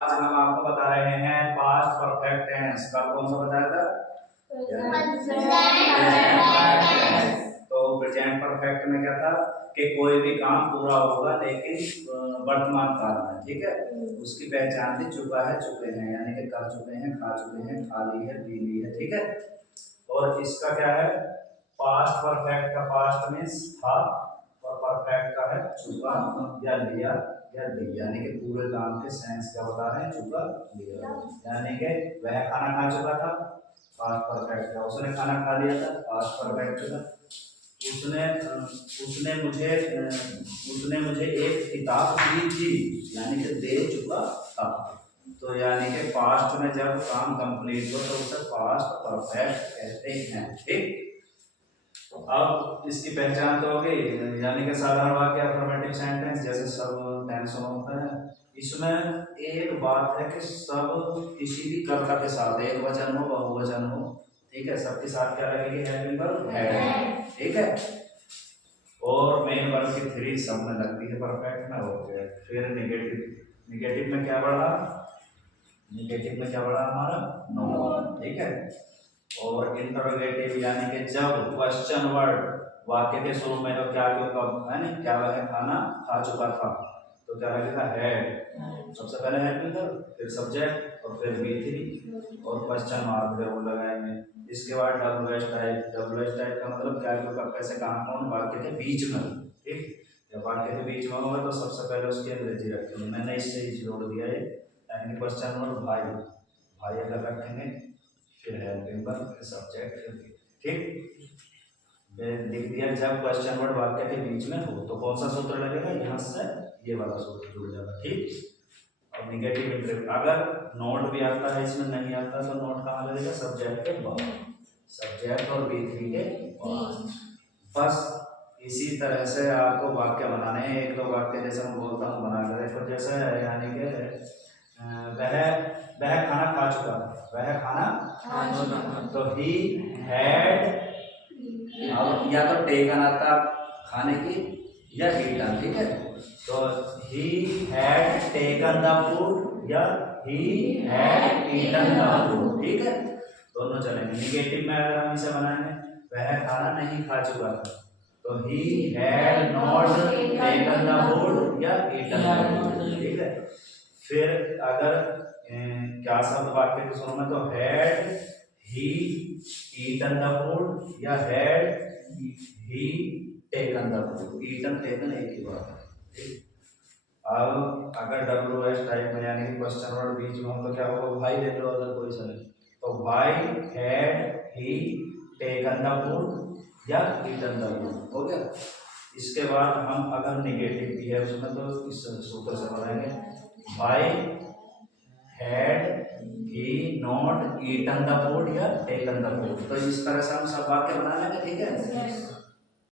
आज हम आपको बता रहे हैं पास्ट परफेक्ट टेंस। कल कौन सा बताया था? तो प्रेजेंट परफेक्ट में क्या था कि कोई भी काम पूरा होगा लेकिन वर्तमान काल में, ठीक है। उसकी पहचान थी चुका है, चुके हैं, यानी कि कर चुके हैं, खा चुके हैं, खा ली है, पी ली है, ठीक है। और इसका क्या है? पास्ट परफेक्ट का पास्ट मीन्स था और परफेक्ट का है चुका या लिया या दी, यानी कि पूरे काम के सेंस क्या बता रहे हैं? चुका, लिया। यानी कि वह खाना खा चुका था, पास्ट परफेक्ट था। उसने खाना खा लिया था, पास्ट परफेक्ट था। उसने उसने मुझे उसने मुझे एक किताब दी थी, यानी कि दे चुका था। तो यानी कि पास्ट में जब काम कंप्लीट हो तो उसे पास्ट परफेक्ट कहते हैं, ठीक। अब इसकी पहचान तो होगी, यानी कि साधारण वाक्य अफर्मेटिव सेंटेंस जैसे सब टेंस होता है। इसमें एक बात है कि सब किसी भी कर्ता के साथ, एक वचन हो बहुवचन हो, ठीक है, सबके साथ क्या लगेगी? हेल्पिंग वर्ब हैड, ठीक है। और मेन वर्ब की थ्री सब में लगती है परफेक्ट में, ओके। फिर निगेटिव, निगेटिव में क्या बढ़ा? निगेटिव में क्या बढ़ा हमारा? नो, ठीक है। और इंटरोगेटिव यानी कि जब क्वेश्चन वर्ड वाक्य के शुरू में तो क्या क्यों कब, है ना, क्या वह खाना खा चुका था, तो क्या लगेगा? हैड। सबसे पहले हैड मिलकर, फिर सब्जेक्ट और फिर बी थ्री और क्वेश्चन मार्क जब वो लगाएंगे। इसके बाद W H type, W H type का मतलब क्या क्यों कब कैसे कहाँ कौन वाक्य के बीच में, ठीक। जब वाक्य के बीच में होगा तो सबसे पहले उसकी अंग्रेजी रखेंगे। मैंने इससे ही जोड़ दिया है, यानी कि क्वेश्चन वर्ड भाई, भाई अगर रखेंगे फिर हेल्पिंग वर्ब, फिर सब्जेक्ट, फिर ठीक लिख दिया। जब क्वेश्चन वर्ड वाक्य के बीच में हो तो कौन सा सूत्र लगेगा? यहाँ से ये वाला सूत्र जुड़ जाएगा, ठीक। और निगेटिव इंटरव्यू अगर नोट भी आता है, इसमें नहीं आता तो नोट कहाँ लगेगा? सब्जेक्ट के बाद, सब्जेक्ट और बी थ्री के बाद। बस इसी तरह से आपको वाक्य बनाने हैं। एक दो वाक्य जैसे मैं बोलता हूँ बना कर देखो। जैसे यानी कि वह वह खाना खा चुका था, वह खाना खा चुका था, तो ही हैड, अब या तो टेकन आता खाने की या ईटन, ठीक है। तो he had taken the food या he had eaten the food, ठीक है, दोनों चलेंगे। निगेटिव में अगर हम इसे बनाएंगे, वह खाना नहीं खा चुका था, तो he had not taken the food या ईटन द फूड, ठीक है। फिर अगर क्या शब्द वाक्य के शुरू में, तो had he eaten the food या had he taken the food. Eaten taken एक ही बात है, ठीक। अब अगर डब्ल्यू एस टाइप में यानी क्वेश्चन वर्ड बीच में हो तो क्या होगा? भाई ले लो अगर कोई चले, तो why had he taken the food या ईटन द फूड, हो गया। इसके बाद हम अगर निगेटिव भी है उसमें तो इस सूत्र से बनाएंगे, why had he not eaten the food या टेकन द फूड। तो इस तरह से हम सब वाक्य बना लेंगे, ठीक है।